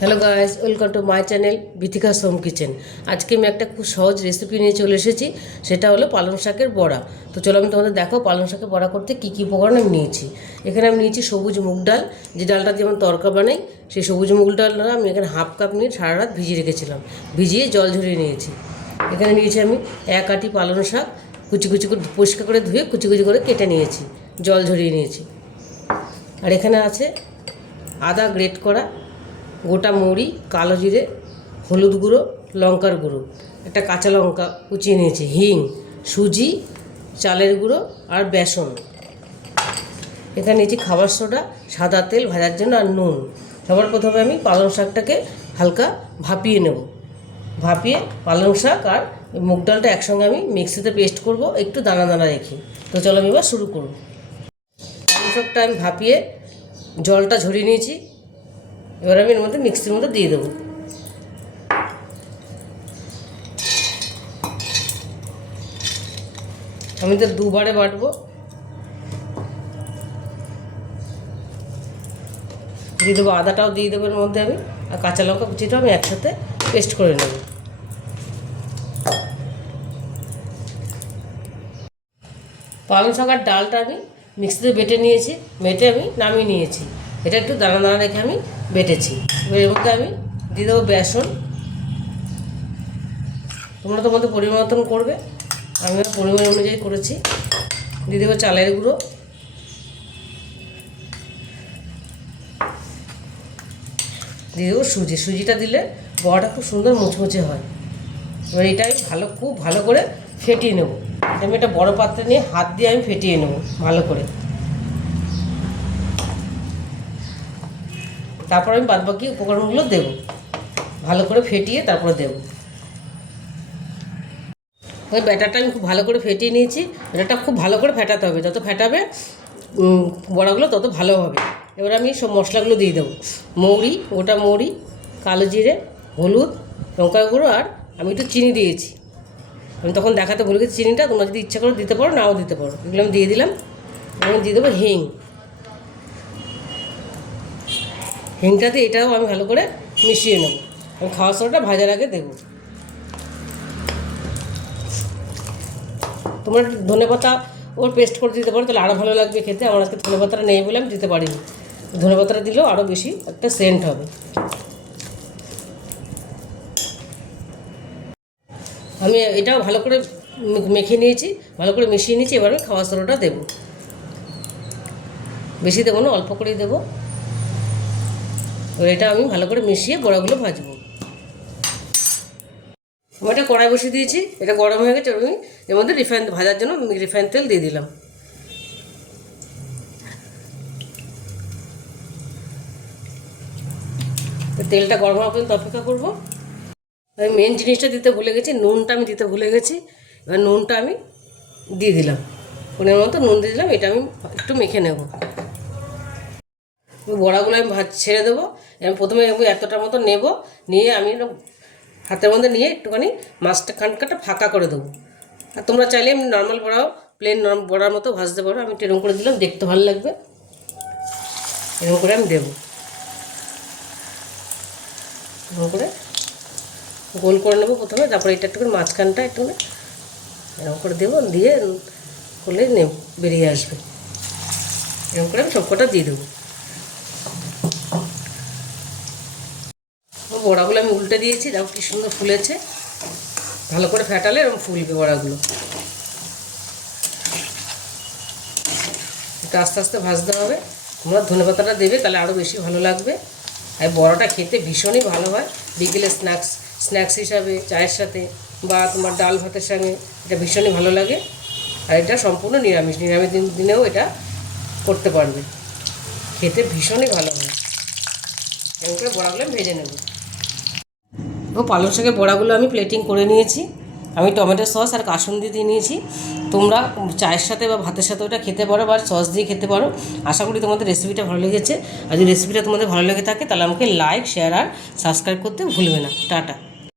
Hello guys, welcome to my channel Bithika home kitchen. আজকে আমি একটা খুব সহজ রেসিপি নিয়ে চলে এসেছি, সেটা হলো পালং শাকের বড়া। তো চলো আমি তোমাদের দেখো পালং শাকের বড়া করতে কী কী উপকরণ আমি নিয়েছি। এখানে আমি নিয়েছি সবুজ মুগ ডাল, যে ডালটা যেমন তরকা বানাই সেই সবুজ মুগ ডালটা আমি এখানে হাফ কাপ নিয়ে সারা রাত ভিজিয়ে রেখেছিলাম, ভিজিয়ে জল ঝরিয়ে নিয়েছি। এখানে নিয়েছি আমি এক আটি পালং শাক, কুচি কুচি করে পরিষ্কার করে ধুয়ে কুচি কুচি করে কেটে নিয়েছি, জল ঝরিয়ে নিয়েছি। আর এখানে আছে আদা গ্রেট করা, গোটা মৌরি, কালো জিরে, হলুদ গুঁড়ো, লঙ্কার গুঁড়ো, একটা কাঁচা লঙ্কা কুচিয়ে নিয়েছি, হিং, সুজি, চালের গুঁড়ো আর বেসন। এখানে নিয়েছি খাবার সোডা, সাদা তেল ভাজার জন্য আর নুন। সবার প্রথমে আমি পালং শাকটাকে হালকা ভাপিয়ে নেব। ভাপিয়ে পালং শাক আর মুগ ডালটা একসঙ্গে আমি মিক্সিতে পেস্ট করব, একটু দানা দানা রেখে। তো চলো আমি এবার শুরু করব। পালং শাকটা আমি ভাপিয়ে জলটা ঝরিয়ে নিয়েছি, এবার আমি এর মধ্যে মিক্সির মধ্যে দিয়ে দেবো। আমি তো দুবারে বাটবো, দিয়ে দেবো আদাটাও দিয়ে দেবো এর মধ্যে আমি, আর কাঁচা লঙ্কা কুচিটাও আমি একসাথে পেস্ট করে নেব। পালং শাক আর ডালটা আমি মিক্সিতে বেটে নিয়েছি, বেটে আমি নামিয়ে নিয়েছি। এটা একটু দানা দানা রেখে আমি বেটেছি। এবার এর মধ্যে আমি দিয়ে দেবো বেসন। তোমরা তোমাদের পরিমাণ মতন করবে, আমি পরিমাণ অনুযায়ী করেছি। দিয়ে দেবো চালের গুঁড়ো, দিয়ে দেবো সুজি। সুজিটা দিলে বড়াটা খুব সুন্দর মুচমুচে হয়। এবার এটা আমি খুব ভালো করে ফেটিয়ে নেব। আমি একটা বড় পাত্রে নিয়ে হাত দিয়ে আমি ফেটিয়ে নেব ভালো করে। তারপর আমি বাদবাকি উপকরণগুলো দেব, ভালো করে ফেটিয়ে তারপরে দেব। ওই ব্যাটারটা আমি খুব ভালো করে ফেটিয়ে নিয়েছি। ব্যাটারটা খুব ভালো করে ফেটাতে হবে, যত ফেটাবে বড়াগুলো তত ভালো হবে। এবার আমি সব মশলাগুলো দিয়ে দেবো। মৌরি, গোটা মৌরি, কালো জিরে, হলুদ, লঙ্কা গুঁড়ো, আর আমি একটু চিনি দিয়েছি। আমি তখন দেখাতে ভুলে গেছি চিনিটা, তোমরা যদি ইচ্ছা করো দিতে পারো, নাও দিতে পারো। এগুলো আমি দিয়ে দিলাম। আমি দিয়ে দেবো হিং। হিংটাতে এটাও আমি ভালো করে মিশিয়ে নেব। আমি খাওয়ার সোডাটা ভাজার আগে দেবো। তোমরা ধনেপাতা ওর পেস্ট করে দিতে পারো, তাহলে আরও ভালো লাগবে খেতে। আমার আজকে ধনেপাতাটা নেই বলে আমি দিতে পারিনি। ধনেপাতাটা দিলেও আরও বেশি একটা সেন্ট হবে। আমি এটাও ভালো করে মেখে নিয়েছি, ভালো করে মিশিয়ে নিয়েছি। এবার আমি খাওয়া সোডাটা দেবো, বেশি দেবো না, অল্প করেই দেবো। এবার এটা আমি ভালো করে মিশিয়ে বড়াগুলো ভাজবো। আমি এটা কড়াই বসিয়ে দিয়েছি, এটা গরম হয়ে গেছে। আমি এর মধ্যে ভাজার জন্য রিফাইন তেল দিয়ে দিলাম। তেলটা গরম হওয়া পর্যন্ত অপেক্ষা করবো। আমি মেন জিনিসটা দিতে ভুলে গেছি, নুনটা আমি দিতে ভুলে গেছি। এবার নুনটা আমি দিয়ে দিলাম, পরিমাণ মতো নুন দিয়ে দিলাম। এটা আমি একটু মেখে নেব। বড়াগুলো আমি ছেড়ে দেবো। আমি প্রথমে এতটার মতো নেব, নিয়ে আমি হাতের মধ্যে নিয়ে একটুখানি মাছটা খানকাটা ফাঁকা করে দেবো। আর তোমরা চাইলে আমি নর্মাল বড়াও প্লেন বড়ার মতো ভাজতে পারো। আমি এরকম করে দিলাম, দেখতে ভালো লাগবে। এরকম করে আমি দেবো, এরকম করে গোল করে নেবো প্রথমে। তারপরে এটা একটু করে মাঝখানটা একটু এরকম করে দেবো, দিয়ে করলে বেরিয়ে আসবে। এরকম করে আমি সবকটা দিয়ে দেবো। বড়াগুলো আমি উল্টে দিয়েছি, দেখো কি সুন্দর ফুলেছে। ভালো করে ফেটালে এরকম ফুলবে বড়াগুলো। এটা আস্তে আস্তে ভাজতে হবে। তোমরা ধনেপাতাটা দেবে, তাহলে আরও বেশি ভালো লাগবে। আর বড়াটা খেতে ভীষণই ভালো হয় বিকেলে স্ন্যাক্স হিসাবে, চায়ের সাথে, বা তোমার ডাল ভাতের সঙ্গে এটা ভীষণই ভালো লাগে। আর এটা সম্পূর্ণ নিরামিষ দিনেও এটা করতে পারবে, খেতে ভীষণই ভালো হয়। এরকম করে বড়াগুলো আমি ভেজে নেব। পালং শাকের বড়াগুলো আমি প্লেটিং করে নিয়েছি। আমি টমেটো সস আর কাসুন্দি দিয়ে নিয়েছি। তোমরা চায়ের সাথে বা ভাতের সাথে ওটা খেতে পারো, বা সস দিয়ে খেতে পারো। আশা করি তোমাদের রেসিপিটা ভালো লেগেছে। আর যদি রেসিপিটা তোমাদের ভালো লেগে থাকে, তাহলে আমাকে লাইক, শেয়ার আর সাবস্ক্রাইব করতে ভুলবে না। টাটা।